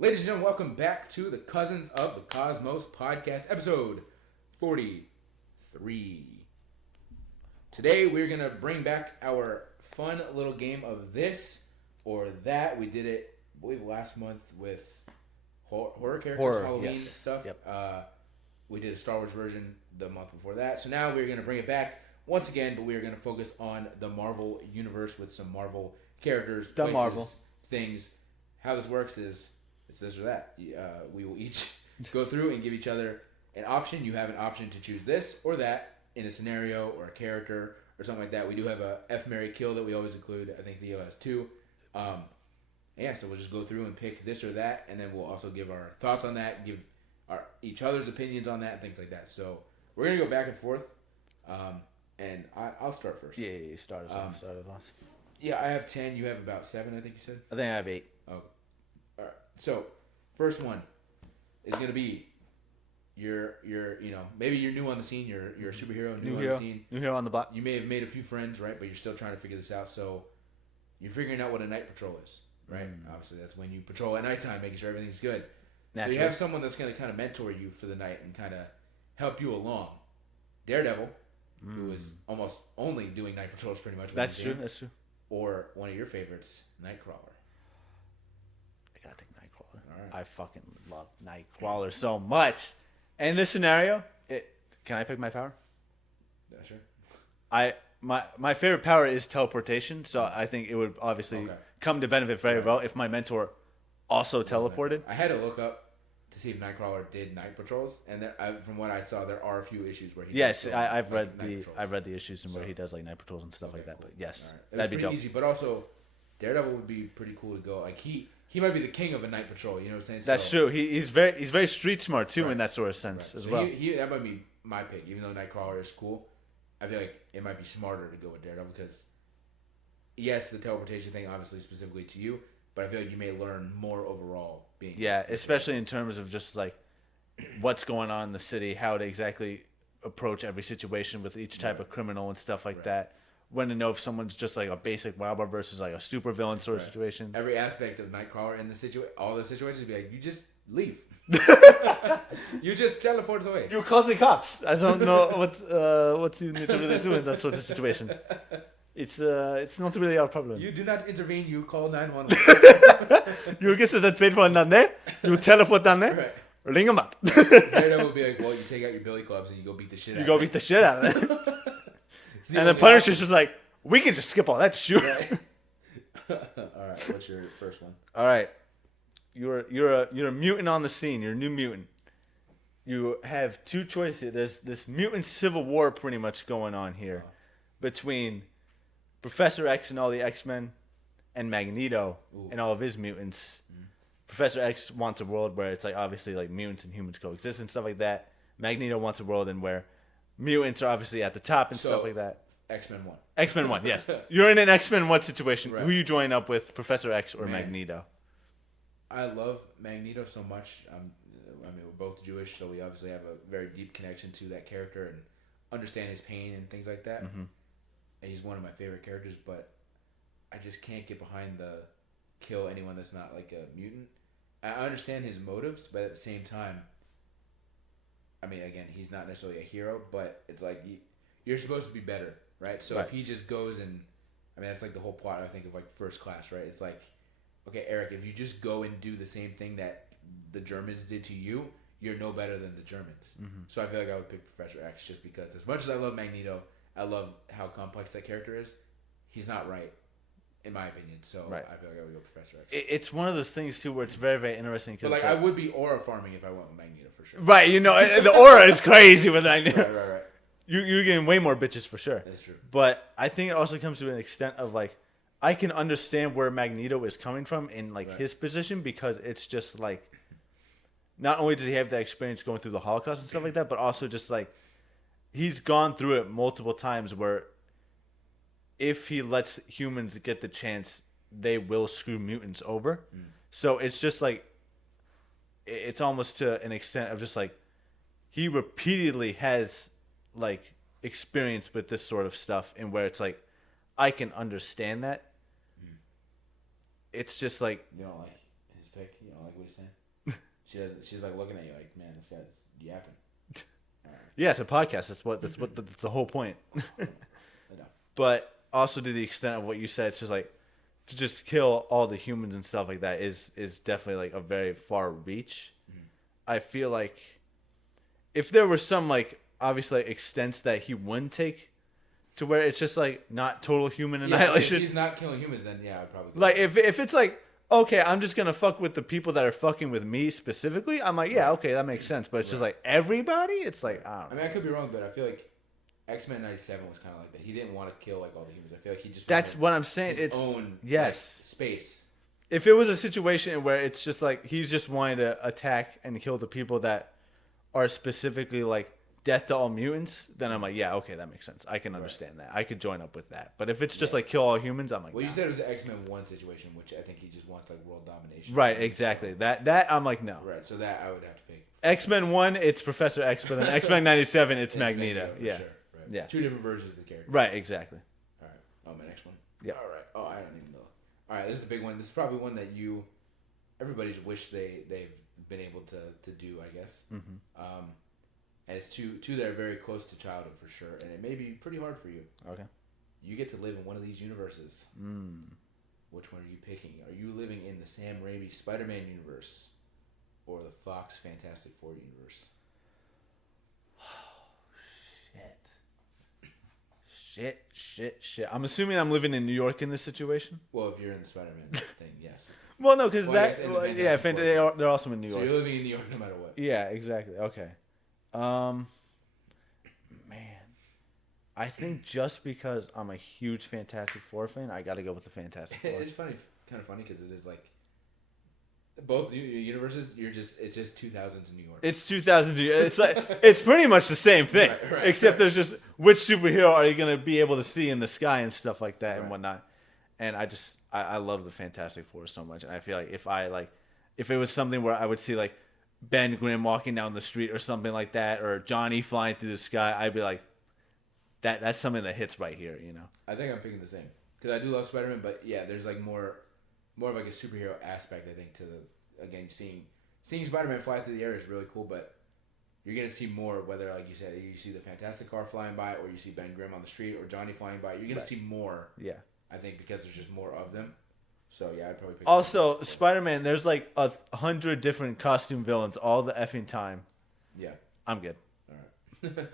Ladies and gentlemen, welcome back to the Cousins of the Cosmos podcast, episode 43. Today we're going to bring back our fun little game of this or that. We did it, I believe, last month with horror characters, Halloween stuff. Yep. We did a Star Wars version the month before that. So now we're going to bring it back once again, but we're going to focus on the Marvel universe with some Marvel characters, things. How this works is it's this or that. We will each go through and give each other an option. You have an option to choose this or that in a scenario or a character or something like that. We do have a F, Marry, Kill that we always include. I think Theo has two. So we'll just go through and pick this or that, and then we'll also give our thoughts on that, give each other's opinions on that, and things like that. So we're going to go back and forth, and I'll start first. Yeah, start us off. Yeah, I have 10. You have about 7, I think you said? I think I have 8. Oh. All right. So, first one is going to be you're maybe you're new on the scene, you're a superhero, new on the scene. New hero on the block. You may have made a few friends, right? But you're still trying to figure this out. So, you're figuring out what a night patrol is, right? Obviously, that's when you patrol at nighttime, making sure everything's good. Naturally. So, you have someone that's going to kind of mentor you for the night and kind of help you along. Daredevil, who is almost only doing night patrols pretty much. That's true. Or one of your favorites, Nightcrawler. I gotta take Nightcrawler. All right. I fucking love Nightcrawler so much. And in this scenario, can I pick my power? Yeah, sure. My favorite power is teleportation, so I think it would obviously come to benefit very well if my mentor also teleported. I had to look up to see if Nightcrawler did night patrols, and from what I saw, there are a few issues where he. Yes, I've read the issues and where he does like night patrols and stuff like that. Cool. But yes, right. That'd be dope. Easy, but also Daredevil would be pretty cool to go. Like he might be the king of a night patrol. You know what I'm saying? That's true. He's very street smart too in that sort of sense as well. That might be my pick, even though Nightcrawler is cool. I feel like it might be smarter to go with Daredevil because, yes, the teleportation thing obviously specifically to you, but I feel like you may learn more overall being. Yeah, especially in terms of just like what's going on in the city, how to exactly approach every situation with each type of criminal and stuff like that. When to know if someone's just like a basic robber versus like a super villain sort of situation. Every aspect of Nightcrawler in all the situations would be like, you just leave. You just teleport away. You're causing cops. I don't know what you need to really do in that sort of situation. It's not really our problem. You do not intervene. You call 911. You get to that paper down there. You teleport down there. Right. Ring them up. Daredevil would be like, well, you take out your billy clubs and you go beat the shit out of it. You go beat the shit out of it. And the Punisher's just like, we can just skip all that shit. Right. All right, what's your first one? All right. You're a mutant on the scene. You're a new mutant. You have two choices. There's this mutant civil war pretty much going on here between Professor X and all the X-Men and Magneto and all of his mutants. Professor X wants a world where it's like obviously like mutants and humans coexist and stuff like that. Magneto wants a world in where mutants are obviously at the top and stuff like that. X-Men 1. X-Men 1, yes. You're in an X-Men 1 situation. Right. Who you join up with, Professor X or Magneto? I love Magneto so much. We're both Jewish, so we obviously have a very deep connection to that character and understand his pain and things like that. Mm-hmm. And he's one of my favorite characters, but I just can't get behind the kill anyone that's not like a mutant. I understand his motives, but at the same time, I mean, again, he's not necessarily a hero, but it's like you're supposed to be better, right? So if he just goes and, I mean, that's like the whole plot, I think, of like First Class, right? It's like, okay, Eric, if you just go and do the same thing that the Germans did to you, you're no better than the Germans. Mm-hmm. So I feel like I would pick Professor X just because, as much as I love Magneto, I love how complex that character is. He's not right, in my opinion. So I feel like I would go Professor X. It's one of those things too where it's very, very interesting. But like I would be aura farming if I went with Magneto for sure. Right, the aura is crazy with Magneto. Right. You're getting way more bitches for sure. That's true. But I think it also comes to an extent of like, I can understand where Magneto is coming from in like his position because it's just like, not only does he have that experience going through the Holocaust and stuff like that, but also just like, he's gone through it multiple times where if he lets humans get the chance, they will screw mutants over. So it's just like, it's almost to an extent of just like, he repeatedly has like experience with this sort of stuff and where it's like, I can understand that. It's just like, you don't like his pick. You don't like what he's saying. She doesn't. She's like looking at you like, man, this guy's yapping. Yeah, it's a podcast. That's the whole point. I know. But also to the extent of what you said, it's just like to just kill all the humans and stuff like that is definitely like a very far reach. Mm-hmm. I feel like if there were some like obviously like, extents that he wouldn't take to where it's just like not total human annihilation. If he's not killing humans, then yeah, I'd probably go. Like if it's like okay, I'm just gonna fuck with the people that are fucking with me specifically. I'm like, yeah, okay, that makes sense. But it's just like everybody. It's like I don't know. I mean, I could be wrong, but I feel like X-Men 97 was kind of like that. He didn't want to kill like all the humans. I feel like he just that's what I'm saying. His it's own yes like, space. If it was a situation where it's just like he's just wanting to attack and kill the people that are specifically like death to all mutants, then I'm like, yeah, okay, that makes sense. I can understand that. I could join up with that. But if it's just like kill all humans, I'm like, well, nah. you said it was an X-Men 1 situation, which I think he just wants like world domination. Right, exactly. So, that I'm like, no. Right, so that I would have to pick. X-Men 1, it's Professor X, but then X-Men 97, it's Magneto. Yeah. Sure. Right. Yeah. Two different versions of the character. Right, exactly. All right. Oh, my next one? Yeah. All right. Oh, I don't even know. All right, this is a big one. This is probably one that everybody's wish they've been able to do, I guess. Mm-hmm. And it's two that are very close to childhood for sure, and it may be pretty hard for you. Okay. You get to live in one of these universes. Mm. Which one are you picking? Are you living in the Sam Raimi Spider-Man universe or the Fox Fantastic Four universe? Shit. I'm assuming I'm living in New York in this situation. Well, if you're in the Spider-Man thing, yes. Well, no, because they're also in New York. So you're living in New York no matter what. Yeah, exactly. Okay. Man, I think just because I'm a huge Fantastic Four fan, I got to go with the Fantastic Four. It's kind of funny because it is like both universes. It's just 2000s in New York. It's 2000. It's like it's pretty much the same thing, right. Except there's just which superhero are you gonna be able to see in the sky and stuff like that and whatnot. And I love the Fantastic Four so much, and I feel like if it was something where I would see like Ben Grimm walking down the street or something like that, or Johnny flying through the sky, I'd be like, that's something that hits right here, you know. I think I'm picking the same because I do love Spider-Man, but yeah, there's like more of like a superhero aspect. I think to seeing Spider-Man fly through the air is really cool, but you're gonna see more. Whether like you said, you see the Fantastic Car flying by, or you see Ben Grimm on the street, or Johnny flying by. You're gonna see more. Yeah, I think because there's just more of them. So yeah, I'd probably pick. Also, Spider-Man, there's like 100 different costume villains all the effing time. Yeah, I'm good. All right.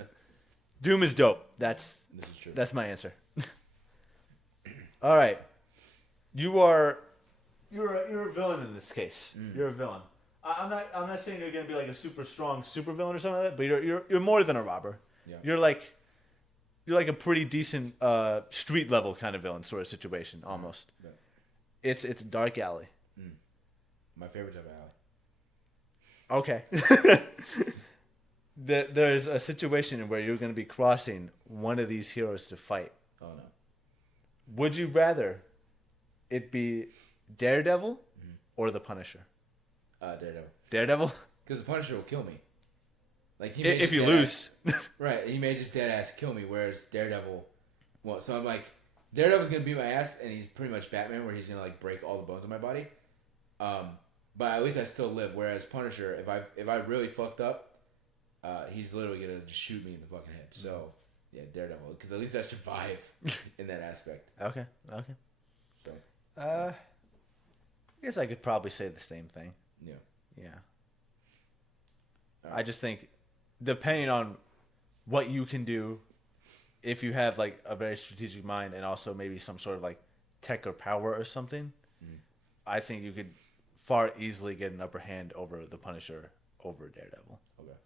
Doom is dope. This is true. That's my answer. All right, you're a villain in this case. You're a villain. I'm not saying you're gonna be like a super strong super villain or something like that, but you're more than a robber. Yeah. You're like a pretty decent street level kind of villain sort of situation almost. Yeah. It's Dark Alley. My favorite type of alley. Okay. There's a situation where you're going to be crossing one of these heroes to fight. Oh no. Would you rather it be Daredevil or the Punisher? Daredevil. Daredevil? Because the Punisher will kill me. Like if you lose. Right. He may just dead ass kill me, whereas Daredevil. Well, so I'm like, Daredevil's gonna beat my ass, and he's pretty much Batman, where he's gonna like break all the bones in my body. But at least I still live. Whereas Punisher, if I really fucked up, he's literally gonna just shoot me in the fucking head. So yeah, Daredevil, because at least I survive in that aspect. Okay. So I guess I could probably say the same thing. Yeah. Right. I just think, depending on what you can do, if you have like a very strategic mind and also maybe some sort of like tech or power or something, I think you could far easily get an upper hand over the Punisher over Daredevil. Okay.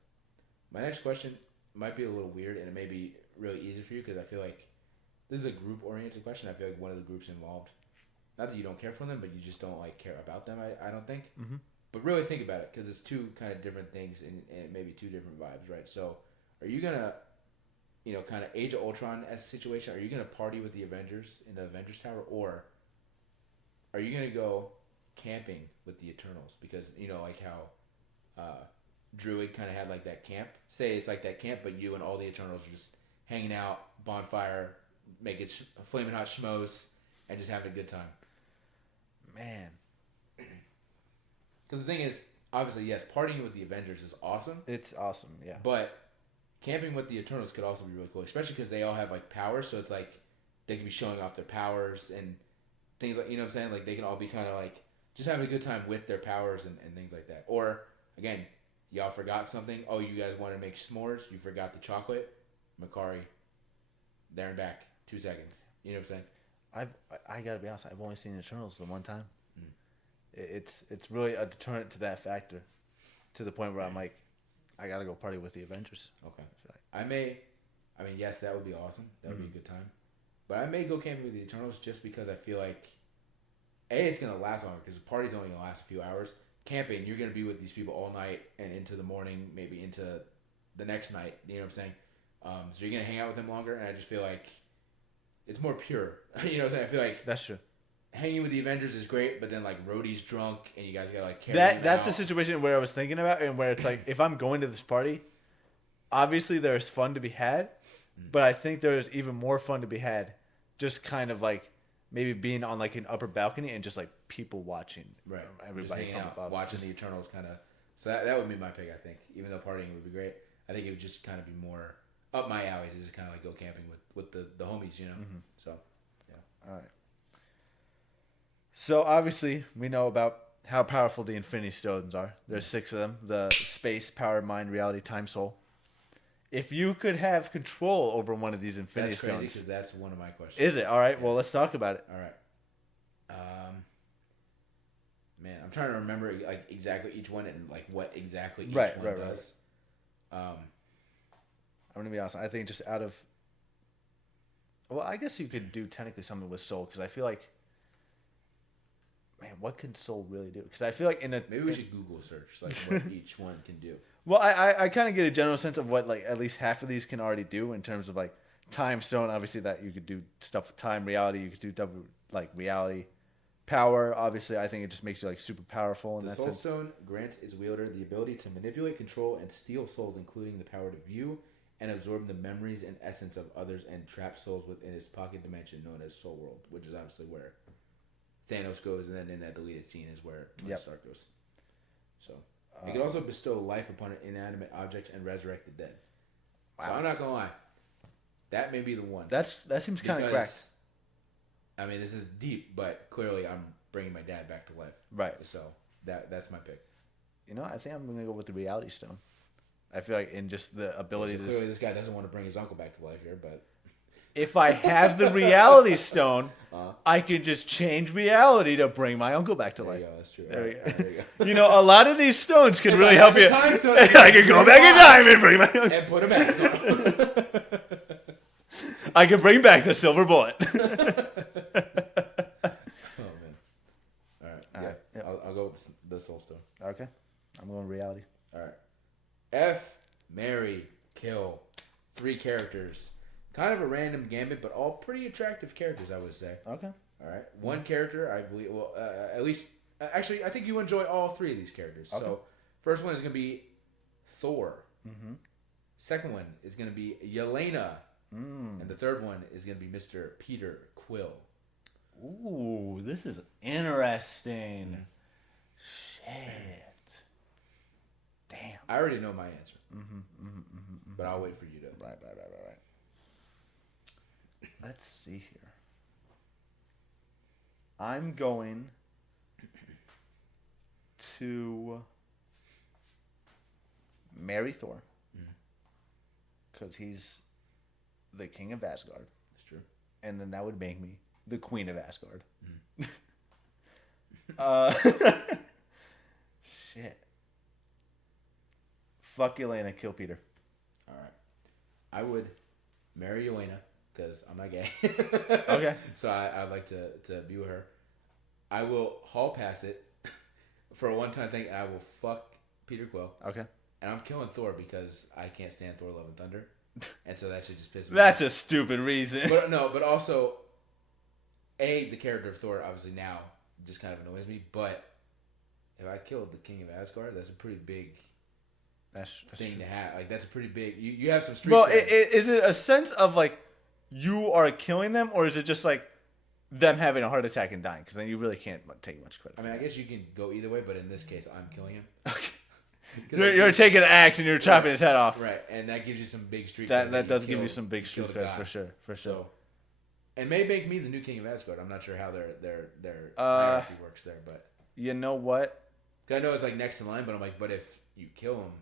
My next question might be a little weird, and it may be really easy for you because I feel like this is a group-oriented question. I feel like one of the groups involved, not that you don't care for them, but you just don't like care about them. I don't think. Mm-hmm. But really think about it, because it's two kind of different things and maybe two different vibes, right? So, are you gonna, kind of Age of Ultron-esque situation? Are you gonna party with the Avengers in the Avengers Tower, or are you gonna go camping with the Eternals? Because like how Druid kind of had like that camp. Say it's like that camp, but you and all the Eternals are just hanging out, bonfire, making flaming hot schmoes, and just having a good time. Man. Because the thing is, obviously, yes, partying with the Avengers is awesome. It's awesome, yeah. But camping with the Eternals could also be really cool, especially because they all have like powers. So it's like they can be showing off their powers and things like, you know what I'm saying? Like they can all be kind of like just having a good time with their powers and things like that. Or again, y'all forgot something. Oh, you guys want to make s'mores? You forgot the chocolate. Makari, there and back, 2 seconds. You know what I'm saying? I gotta be honest. I've only seen Eternals the one time. It's really a deterrent to that factor, to the point where I'm like, I gotta go party with the Avengers. Okay. I mean, yes, that would be awesome. That would be a good time. But I may go camping with the Eternals just because I feel like, A, it's gonna last longer because the party's only gonna last a few hours. Camping, you're gonna be with these people all night and into the morning, maybe into the next night. You know what I'm saying? So you're gonna hang out with them longer, and I just feel like it's more pure. You know what I'm saying? I feel like that's true. Hanging with the Avengers is great, but then like Rhodey's drunk, and you guys gotta like carry that's him a situation where I was thinking about, and where it's like, if I'm going to this party, obviously there's fun to be had, but I think there's even more fun to be had, just kind of like maybe being on like an upper balcony and just like people watching, right? Everybody just hanging out, watching the Eternals, kind of. So that would be my pick, I think. Even though partying would be great, I think it would just kind of be more up my alley to just kind of like go camping with the homies, you know. So yeah. All right. So obviously we know about how powerful the Infinity Stones are. There's 6 of them: the space, power, mind, reality, time, soul. If you could have control over one of these Infinity Stones, that's crazy because that's one of my questions. Is it? All right. Yeah. Well, let's talk about it. All right. Man, I'm trying to remember like exactly each one and like what exactly each one does. I'm gonna be honest. I think just out of, well, I guess you could do technically something with soul, because I feel like, man, what can soul really do? Because I feel like maybe we should Google search like what each one can do. Well, I kind of get a general sense of what like at least half of these can already do in terms of like time stone. Obviously, that you could do stuff with time. Reality, you could do double like reality. Power, obviously, I think it just makes you like super powerful in that sense. The Soul Stone grants its wielder the ability to manipulate, control, and steal souls, including the power to view and absorb the memories and essence of others, and trap souls within its pocket dimension known as Soul World, which is obviously where Thanos goes, and then in that deleted scene is where Tony Stark goes. So it can also bestow life upon inanimate objects and resurrect the dead. Wow. So I'm not gonna lie, that may be the one. That seems kind of cracked. I mean, this is deep, but clearly I'm bringing my dad back to life. Right. So that's my pick. You know, I think I'm going to go with the Reality Stone. I feel like in just the ability to... Clearly this guy doesn't want to bring his uncle back to life here, but... If I have the Reality Stone, I can just change reality to bring my uncle back to life. There you go. That's true. There you go. There you go. You know, a lot of these stones could really help you. I could go back in time and bring my uncle... And put him back. I can bring back the silver bullet. Oh man! All right. Yep. I'll go with the Soul Stone. Okay. I'm going reality. All right. F, marry, kill. 3 characters. Kind of a random gambit, but all pretty attractive characters, I would say. Okay. All right. One character, I believe. Well, at least, actually, I think you enjoy all 3 of these characters. Okay. So, first one is going to be Thor. Mm-hmm. Second one is going to be Yelena. And the third one is going to be Mr. Peter Quill. Ooh, this is interesting. Shit. Damn. I already know my answer. But I'll wait for you to. Right. Let's see here. I'm going to marry Thor. Because he's the king of Asgard. That's true. And then that would make me the queen of Asgard. Shit. Fuck Elena, kill Peter. All right. I would marry Elena because I'm not gay. Okay. So I'd like to be with her. I will hall pass it for a one-time thing, and I will fuck Peter Quill. Okay. And I'm killing Thor because I can't stand Thor: Love and Thunder. And so that should just piss me That's off. a stupid reason. But also, the character of Thor obviously now just kind of annoys me. But if I killed the King of Asgard, that's a pretty big thing true. to have. Like that's a pretty big. You have some street. Well, is it a sense of like you are killing them, or is it just like them having a heart attack and dying, because then you really can't take much credit. I mean, I guess you can go either way, but in this case, I'm killing him. Okay. You're taking an axe and you're chopping his head off. Right, and that gives you some big street. That does give you some big street cred for sure. So, and may make me the new king of Asgard. I'm not sure how their hierarchy works there, but you know what? I know it's like next in line, but I'm like, but if you kill him,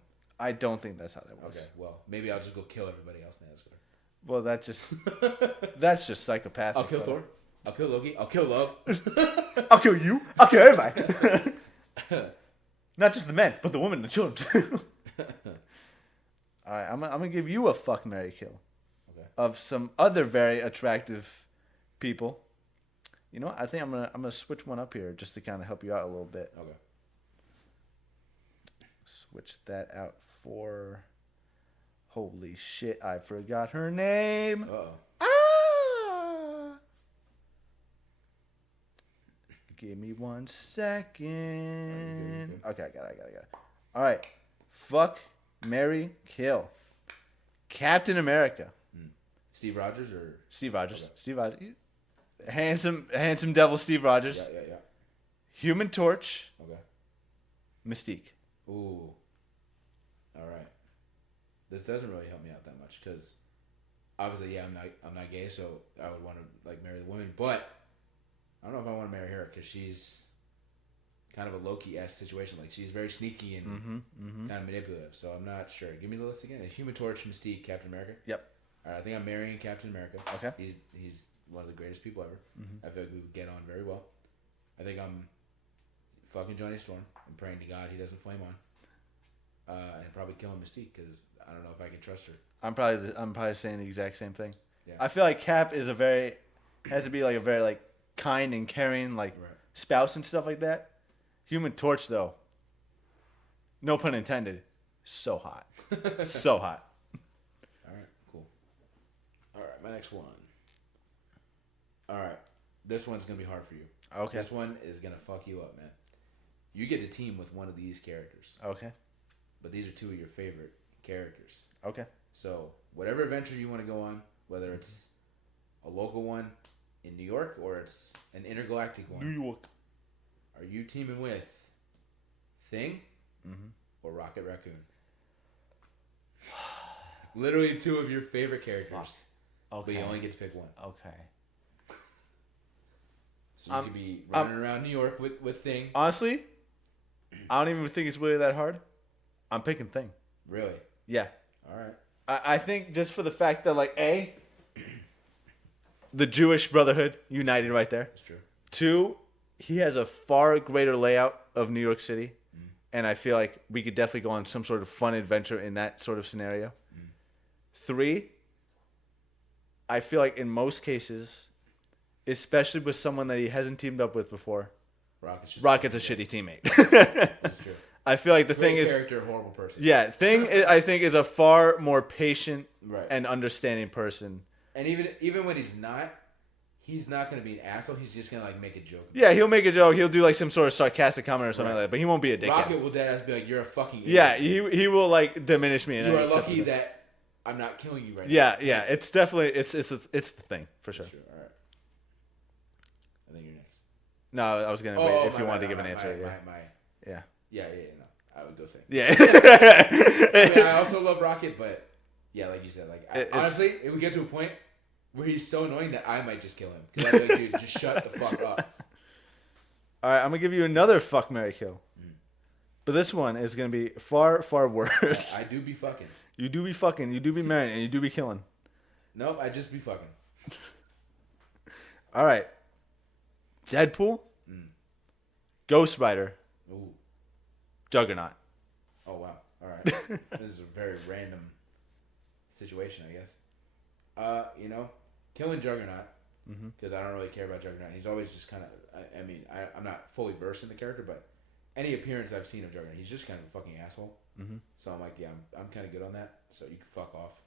I don't think that's how that works. Okay, well, maybe I'll just go kill everybody else in Asgard. Well, that's just psychopathic. I'll kill Thor. I'll kill Loki. I'll kill Love. I'll kill you. I'll kill everybody. Not just the men, but the women and the children too. All right, I'm gonna give you a fuck, marry, kill. Okay. Of some other very attractive people. You know what? I think I'm gonna switch one up here just to kind of help you out a little bit. Okay. Switch that out for. Holy shit! I forgot her name. Uh-oh. Ah! Give me 1 second. Okay, I got it. All right. Fuck, marry, kill. Captain America. Steve Rogers or Steve Rogers. Okay. Steve Rogers. Handsome devil Steve Rogers. Yeah. Human Torch. Okay. Mystique. Ooh. All right. This doesn't really help me out that much because obviously, yeah, I'm not gay, so I would want to like marry the woman, but I don't know if I want to marry her because she's kind of a Loki-esque situation. Like she's very sneaky and kind of manipulative. So I'm not sure. Give me the list again. Human Torch, Mystique, Captain America. Yep. All right, I think I'm marrying Captain America. Okay. He's one of the greatest people ever. I feel like we would get on very well. I think I'm fucking Johnny Storm. I'm praying to God he doesn't flame on. And probably killing Mystique because I don't know if I can trust her. I'm probably saying the exact same thing. Yeah. I feel like Cap is has to be like a very like kind and caring like spouse and stuff like that. Human Torch though, no pun intended, so hot, so hot. All right, cool. All right, my next one. All right, this one's gonna be hard for you. Okay. This one is gonna fuck you up, man. You get to team with one of these characters. Okay. But these are two of your favorite characters. Okay. So whatever adventure you want to go on, whether it's a local one in New York or it's an intergalactic one. New York. Are you teaming with Thing or Rocket Raccoon? Literally two of your favorite characters. Fuck. Okay. But you only get to pick one. Okay. So you could be running around New York with Thing. Honestly, I don't even think it's really that hard. I'm picking Thing. Really? Yeah. All right. I think just for the fact that like the Jewish Brotherhood united right there. That's true. 2, he has a far greater layout of New York City, and I feel like we could definitely go on some sort of fun adventure in that sort of scenario. 3, I feel like in most cases, especially with someone that he hasn't teamed up with before, Rocket's a shitty teammate. That's true. I feel like the Great thing is character, horrible person. Yeah, Thing I think is a far more patient Right. and understanding person. And even when he's not going to be an asshole. He's just going to like make a joke. Yeah, he'll make a joke. He'll do like some sort of sarcastic comment or something like that, but he won't be a dickhead. Rocket will deadass be like, "You're a fucking idiot." Yeah, he will like diminish me. You are lucky that I'm not killing you right now. Yeah. It's definitely it's the thing for sure. All right. I think you're next. No, I was gonna wait if you wanted to give an answer. Yeah. Yeah. No, I would go Thing. Yeah. I mean, I also love Rocket, but yeah, like you said, like honestly, it would get to a point where he's so annoying that I might just kill him because I'd be like, dude, just shut the fuck up. All right, I'm gonna give you another fuck, marry, kill, but this one is gonna be far worse. I do be fucking. You do be fucking. You do be marrying, and you do be killing. Nope, I just be fucking. All right. Deadpool, Ghost Rider, Ooh. Juggernaut. Oh wow! All right, this is a very random situation, I guess. Killing Juggernaut because I don't really care about Juggernaut. He's always just kind of. I'm not fully versed in the character, but any appearance I've seen of Juggernaut, he's just kind of a fucking asshole. So I'm like, yeah, I'm kind of good on that. So you can fuck off.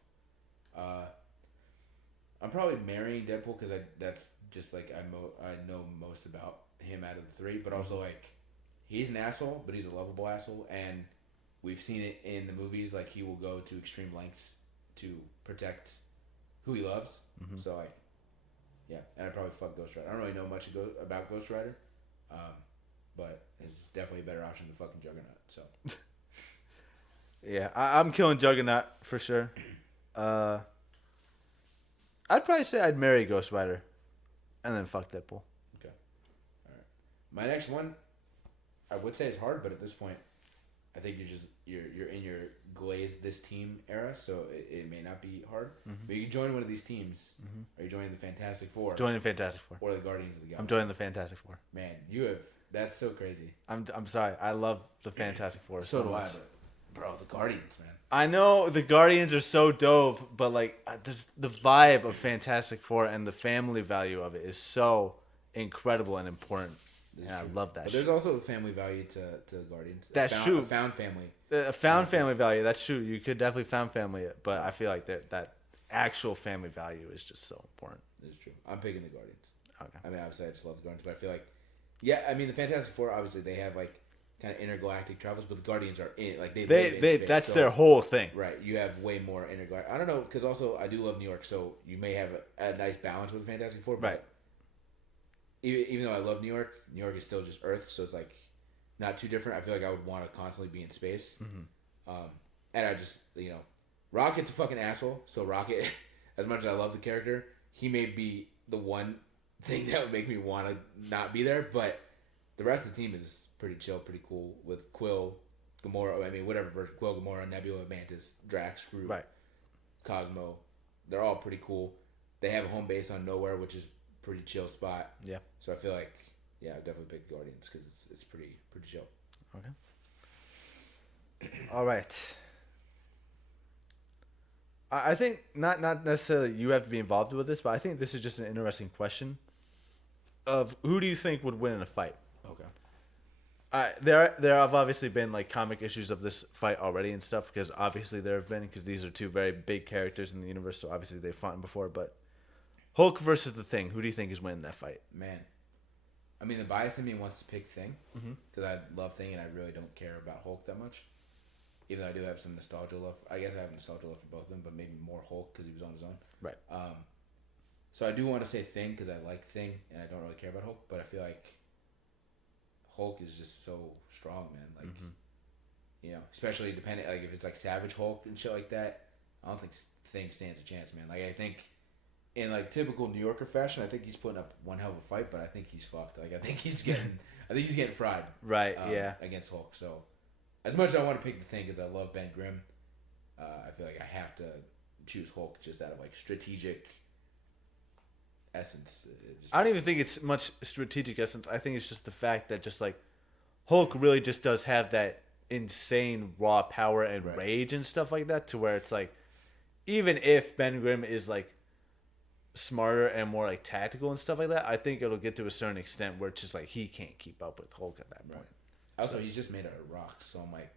I'm probably marrying Deadpool because that's just like I know most about him out of the three, but also like he's an asshole, but he's a lovable asshole, and we've seen it in the movies. Like he will go to extreme lengths to protect who he loves. So like Yeah, and I'd probably fuck Ghost Rider. I don't really know much about Ghost Rider, but it's definitely a better option than fucking Juggernaut. So. Yeah, I'm killing Juggernaut for sure. I'd probably say I'd marry Ghost Rider, and then fuck Deadpool. Okay. All right. My next one, I would say it's hard, but at this point, I think you're in your Glaze this team era, so it may not be hard. Mm-hmm. But you can join one of these teams. Mm-hmm. Or you join the Fantastic Four. Join the Fantastic Four. Or the Guardians of the Galaxy. I'm joining the Fantastic Four. Man, that's so crazy. I'm sorry. I love the Fantastic Four so do much. I, but bro, the Guardians, man. I know the Guardians are so dope, but like there's the vibe of Fantastic Four and the family value of it is so incredible and important. Yeah, I love that. But there's also a family value to the Guardians. That's true. A found family. A found family value. That's true. You could definitely found family it, but I feel like that actual family value is just so important. It's true. I'm picking the Guardians. Okay. I mean, obviously, I just love the Guardians, but I feel like, yeah, I mean, the Fantastic Four, obviously, they have like kind of intergalactic travels, but the Guardians are in like they live in space, that's so, their whole thing. Right. You have way more intergalactic. I don't know, because also I do love New York, so you may have a nice balance with the Fantastic Four. But right. Even though I love New York is still just Earth, so it's like not too different. I feel like I would want to constantly be in space. Mm-hmm. And I just, Rocket's a fucking asshole. So Rocket, as much as I love the character, he may be the one thing that would make me want to not be there. But the rest of the team is pretty chill, pretty cool with Quill, Gamora. I mean, whatever version. Quill, Gamora, Nebula, Mantis, Drax, Groot, right. Cosmo. They're all pretty cool. They have a home base on Nowhere, which is pretty chill spot. Yeah. So I feel like, yeah, I'd definitely pick Guardians because it's pretty chill. Okay. All right. I think not necessarily you have to be involved with this, but I think this is just an interesting question of who do you think would win in a fight? Okay. There have obviously been like comic issues of this fight already and stuff because obviously there have been because these are two very big characters in the universe, so obviously they've fought before, but Hulk versus the Thing. Who do you think is winning that fight? Man, I mean, the bias in me wants to pick Thing because I love Thing and I really don't care about Hulk that much. Even though I do have some nostalgia love. I guess I have nostalgia love for both of them, but maybe more Hulk because he was on his own. Right. So I do want to say Thing because I like Thing and I don't really care about Hulk, but I feel like Hulk is just so strong, man. Like, especially depending, like if it's like Savage Hulk and shit like that, I don't think Thing stands a chance, man. Like I think. In like typical New Yorker fashion, I think he's putting up one hell of a fight, but I think he's fucked. Like I think he's getting fried. Right. Yeah. Against Hulk. So, as much as I want to pick the Thing because I love Ben Grimm, I feel like I have to choose Hulk just out of like strategic essence. I don't even think it's much strategic essence. I think it's just the fact that just like Hulk really just does have that insane raw power and rage and stuff like that, to where it's like even if Ben Grimm is like smarter and more like tactical and stuff like that, I think it'll get to a certain extent where it's just like he can't keep up with Hulk at that point. Also, he's just made out of rocks, so I'm like,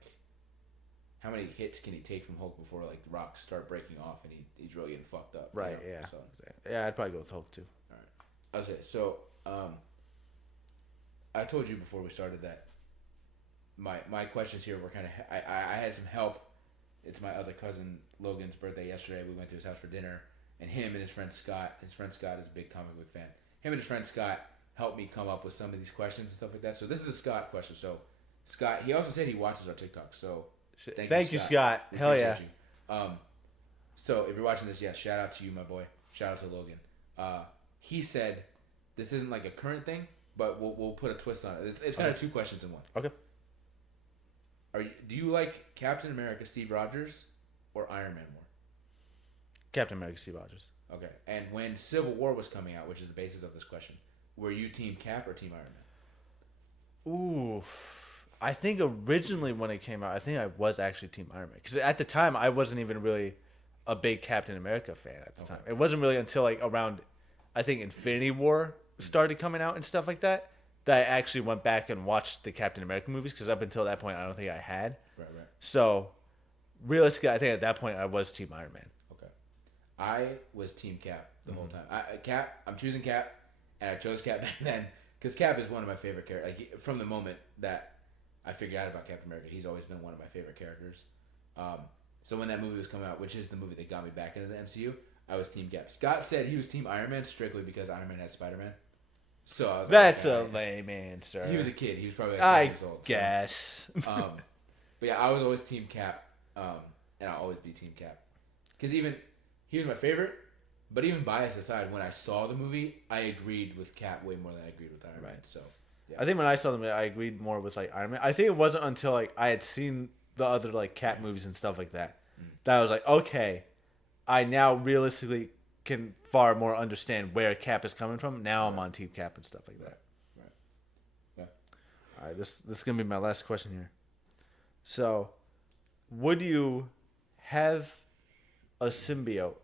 how many hits can he take from Hulk before like the rocks start breaking off and he's really getting fucked up? Right. Yeah. So, yeah, I'd probably go with Hulk too. All right. Okay. So, I told you before we started that my questions here were kind of I had some help. It's my other cousin Logan's birthday yesterday. We went to his house for dinner. And him and his friend Scott is a big comic book fan. Him and his friend Scott helped me come up with some of these questions and stuff like that. So this is a Scott question. So Scott, he also said he watches our TikTok. So thank you, Scott. Hell yeah. You. So if you're watching this, yes, shout out to you, my boy. Shout out to Logan. He said this isn't like a current thing, but we'll put a twist on it. It's kind of two questions in one. Okay. Do you like Captain America, Steve Rogers, or Iron Man more? Captain America, Steve Rogers. Okay. And when Civil War was coming out, which is the basis of this question, were you Team Cap or Team Iron Man? Ooh. I think originally when it came out, I think I was actually Team Iron Man. Because at the time, I wasn't even really a big Captain America fan at the time. It wasn't really until like around, I think Infinity War started coming out and stuff like that, that I actually went back and watched the Captain America movies. Because up until that point, I don't think I had. Right. So, realistically, I think at that point, I was Team Iron Man. I was Team Cap the whole time. I'm choosing Cap, and I chose Cap back then because Cap is one of my favorite characters. Like from the moment that I figured out about Captain America, he's always been one of my favorite characters. So when that movie was coming out, which is the movie that got me back into the MCU, I was Team Cap. Scott said he was Team Iron Man strictly because Iron Man has Spider-Man. So I was That's like, a lame answer. He was a kid. He was probably like 10 years old. Guess. So, but yeah, I was always Team Cap, and I'll always be Team Cap. Because even, he was my favorite, but even bias aside, when I saw the movie, I agreed with Cap way more than I agreed with Iron Man. So, yeah. I think when I saw them, I agreed more with like Iron Man. I think it wasn't until like I had seen the other like Cap movies and stuff like that that I was like, okay, I now realistically can far more understand where Cap is coming from. Now I'm on Team Cap and stuff like that. Right. Yeah. All right, this is gonna be my last question here. So, would you have a symbiote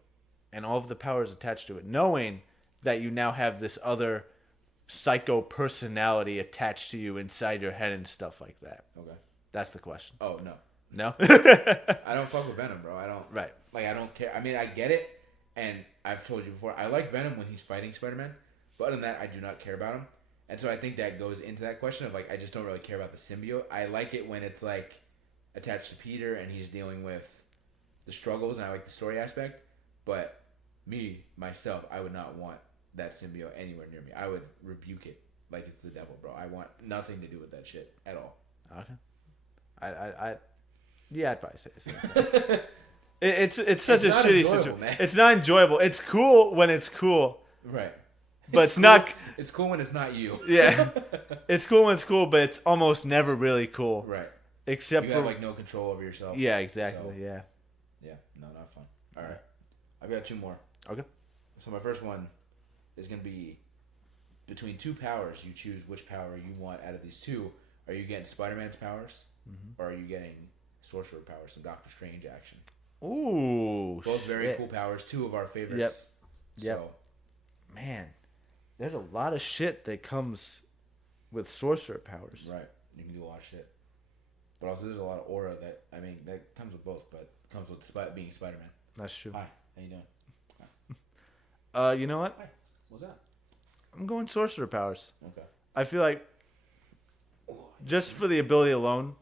and all of the powers attached to it, knowing that you now have this other psycho personality attached to you inside your head and stuff like that? Okay. That's the question. Oh, no. No? I don't fuck with Venom, bro. I don't. Right. Like, I don't care. I mean, I get it, and I've told you before, I like Venom when he's fighting Spider-Man, but other than that, I do not care about him. And so I think that goes into that question of, like, I just don't really care about the symbiote. I like it when it's, like, attached to Peter and he's dealing with the struggles, and I like the story aspect. But me, myself, I would not want that symbiote anywhere near me. I would rebuke it like it's the devil, bro. I want nothing to do with that shit at all. Okay. Yeah, I'd probably say the same thing. It's such a shitty situation. Man. It's not enjoyable. It's cool when it's cool. Right. But it's not. It's cool when it's not you. Yeah. It's cool when it's cool, but it's almost never really cool. Right. Except you for have like no control over yourself. Yeah, exactly. So, yeah. Yeah. No, not fun. All right. I've got two more. Okay. So my first one is gonna be between two powers. You choose which power you want out of these two. Are you getting Spider-Man's powers, or are you getting Sorcerer powers, some Doctor Strange action? Ooh. Both very cool powers. Two of our favorites. Yep. So, man, there's a lot of shit that comes with Sorcerer powers. Right. You can do a lot of shit. But also there's a lot of aura that, I mean, that comes with both, but comes with being Spider-Man. That's true. Hi. How you doing? You know what? Hi. What's that? I'm going Sorcerer powers. Okay. I feel like just for the ability alone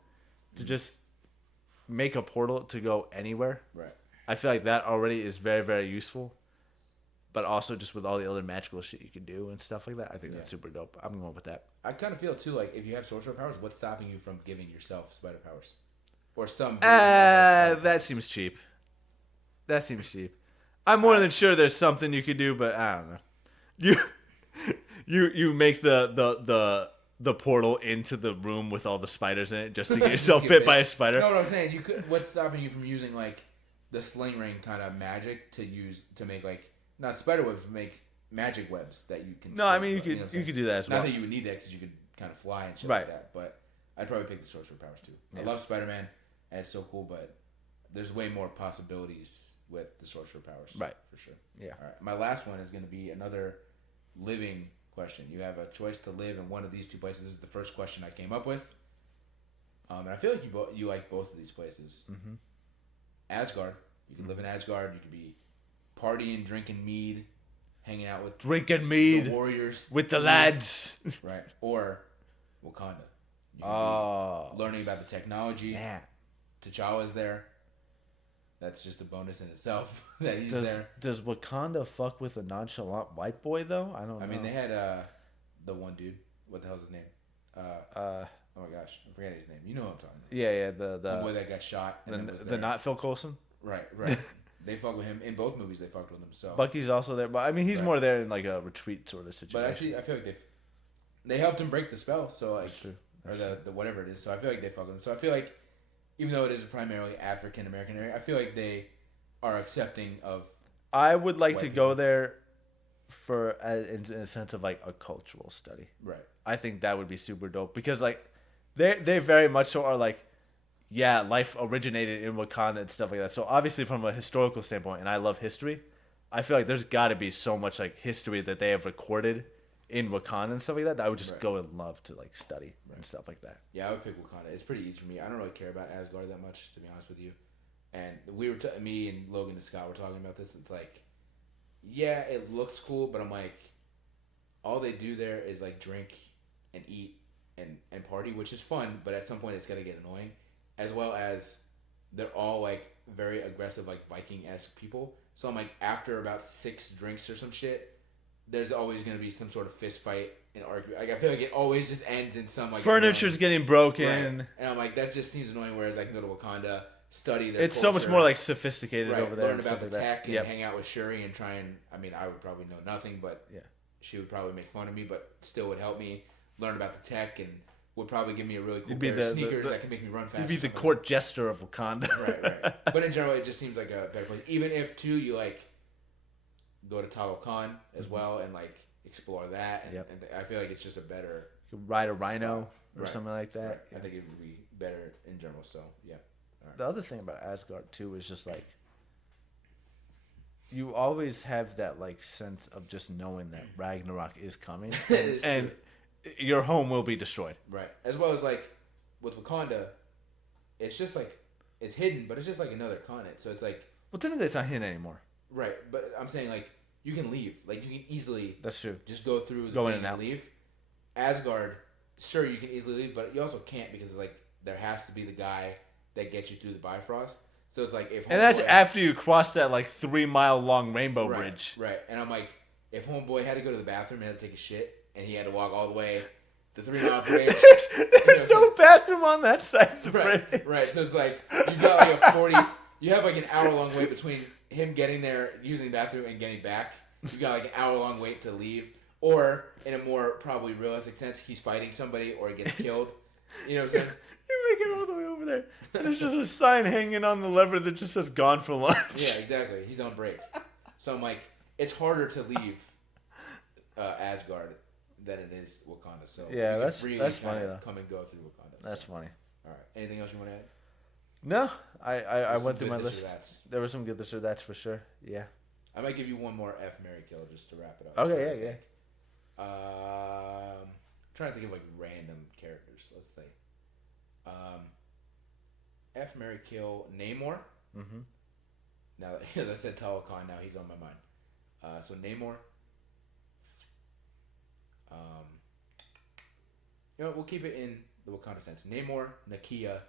to just make a portal to go anywhere. Right. I feel like that already is very, very useful. But also just with all the other magical shit you can do and stuff like that, I think that's super dope. I'm going with that. I kind of feel too like if you have Sorcerer powers, what's stopping you from giving yourself Spider powers, or some? That seems cheap. That seems cheap. I'm more than sure there's something you could do, but I don't know. You make the portal into the room with all the spiders in it just to get yourself bit by a spider. No, what I'm saying, you could. What's stopping you from using like the sling ring kind of magic to make like not spider webs, but make magic webs that you can. No, I mean you could do that as well. Not that you would need that because you could kind of fly and shit like that, but I'd probably pick the Sorcerer powers too. Yeah. I love Spider-Man and it's so cool, but there's way more possibilities with the Sorcerer powers. Right, for sure. Yeah. All right, my last one is going to be another living question. You have a choice to live in one of these two places. This is the first question I came up with, and I feel like you like both of these places. Mm-hmm. Asgard. You can live in Asgard. You can be partying, drinking mead, hanging out with the warriors, with the lads, right? Or Wakanda. You can be learning about the technology. Man. T'Challa's there. That's just a bonus in itself that he's there. Does Wakanda fuck with a nonchalant white boy though? I don't know. I mean, they had the one dude. What the hell's his name? Oh my gosh, I forget his name. You know what I'm talking about. Yeah. The boy that got shot. And the not Phil Coulson. Right. They fuck with him in both movies. They fucked with him. So Bucky's also there, but I mean, he's more there in like a retreat sort of situation. But actually, I feel like they helped him break the spell. So like, that's true. Or the whatever it is. So I feel like they fuck with him. So I feel like, even though it is a primarily African American area, I feel like they are accepting of. I would like to go there in a sense of like a cultural study. Right. I think that would be super dope because like they very much so are like, yeah, life originated in Wakanda and stuff like that. So obviously from a historical standpoint, and I love history, I feel like there's got to be so much like history that they have recorded in Wakanda and stuff like that I would just go and love to like study and stuff like that. Yeah, I would pick Wakanda. It's pretty easy for me. I don't really care about Asgard that much, to be honest with you. And me and Logan and Scott were talking about this. It's like, yeah, it looks cool, but I'm like, all they do there is like drink and eat and party, which is fun, but at some point it's gonna get annoying. As well as they're all like very aggressive, like Viking-esque people. So I'm like, after about 6 drinks or some shit, there's always gonna be some sort of fist fight and argument. Like I feel like it always just ends in some like furniture's getting broken. Right. And I'm like, that just seems annoying. Whereas I can go to Wakanda, study their it's culture, so much more like sophisticated right, over there. Learn about the tech and yep. hang out with Shuri and try and. I mean, I would probably know nothing, but yeah, she would probably make fun of me, but still would help me learn about the tech and would probably give me a really cool pair of sneakers that can make me run fast. You'd be the court jester of Wakanda. Right. But in general, it just seems like a better place. Even if too, you like go to Talokan as well and like explore that. And, and I feel like it's just a better. You could ride a rhino or something like that. Right. Yeah. I think it would be better in general. So yeah. Right. The other thing about Asgard too is just like you always have that like sense of just knowing that Ragnarok is coming and your home will be destroyed. Right. As well as like with Wakanda, it's just like it's hidden, but it's just like another continent. So it's like well, technically it's not hidden anymore. Right, but I'm saying like you can leave, like you can easily. That's true. Just go through the go thing in and leave. Asgard, sure you can easily leave, but you also can't because it's like there has to be the guy that gets you through the Bifrost. So it's like if and that's after you cross that like 3-mile long rainbow bridge. Right, and I'm like, if Homeboy had to go to the bathroom and had to take a shit, and he had to walk all the way the 3-mile bridge. There's no bathroom on that side of the bridge. Right. So it's like you've got like a 40. You have like an hour-long wait between him getting there, using the bathroom, and getting back. You got like an hour-long wait to leave, or in a more probably realistic sense, he's fighting somebody or he gets killed. You know what I'm saying? You make it all the way over there, and there's just a sign hanging on the lever that just says "Gone for lunch." Yeah, exactly. He's on break. So I'm like, it's harder to leave Asgard than it is Wakanda. So yeah, that's funny though. Come and go through Wakanda. That's funny. All right. Anything else you want to add? No, I went through my list. There was some good this or that's for sure. Yeah. I might give you one more F, Marry, Kill just to wrap it up. Okay, yeah. Trying to think of like random characters. Let's think. F, Marry, Kill, Namor. Mm-hmm. Now, as I said, Talokan. Now he's on my mind. So Namor. You know, we'll keep it in the Wakanda sense. Namor, Nakia,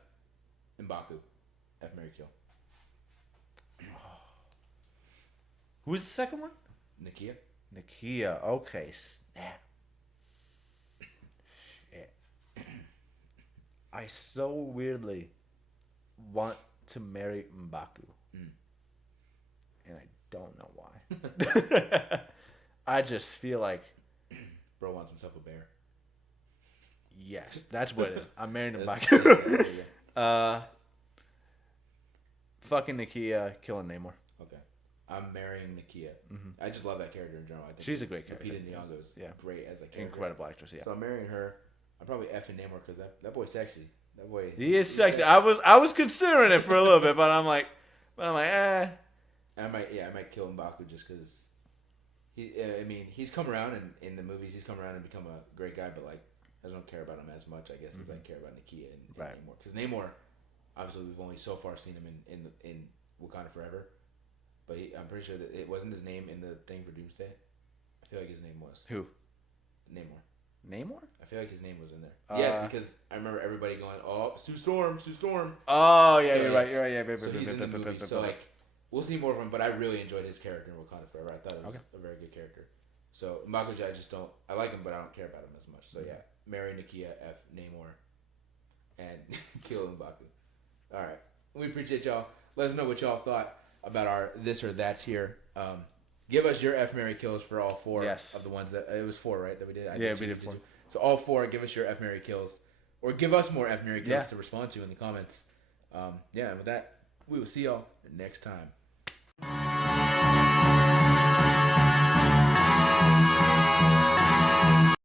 and M'Baku. F, Marry, Kill. Who was the second one? Nakia. Okay. Snap. Shit. I so weirdly want to marry M'Baku. And I don't know why. I just feel like bro wants himself a bear. Yes, that's what it is. I'm marrying M'Baku. Fucking Nakia, killing Namor. Okay. I'm marrying Nakia. Mm-hmm. I just love that character in general. I think she's a great character. Lupita Nyong'o is great as a character. Incredible actress, yeah. So I'm marrying her. I'm probably effing Namor because that boy's sexy. That boy. He is sexy. I was considering it for a little bit, but I'm like, eh. I might kill M'Baku just because he's come around and in the movies he's come around and become a great guy, but like I don't care about him as much, I guess, as I care about Nakia and Namor. Because Namor, obviously, we've only so far seen him in Wakanda Forever, but I'm pretty sure that it wasn't his name in the thing for Doomsday. I feel like his name was. Who? Namor. I feel like his name was in there. Yes, because I remember everybody going, "Oh, Sue Storm." Oh yeah, so, you're right. Yeah, so he's in the movie. So like, we'll see more of him. But I really enjoyed his character in Wakanda Forever. I thought it was a very good character. So M'Baku, I just don't. I like him, but I don't care about him as much. So yeah, marry Nakia, F Namor, and kill M'Baku. All right, we appreciate y'all. Let us know what y'all thought about our this or that's here. Give us your F, Marry, Kills for all 4 of the ones that it was 4, right? That we did. We did 4. So all 4. Give us your F, Marry, Kills, or give us more F, Marry, Kills to respond to in the comments. And with that, we will see y'all next time.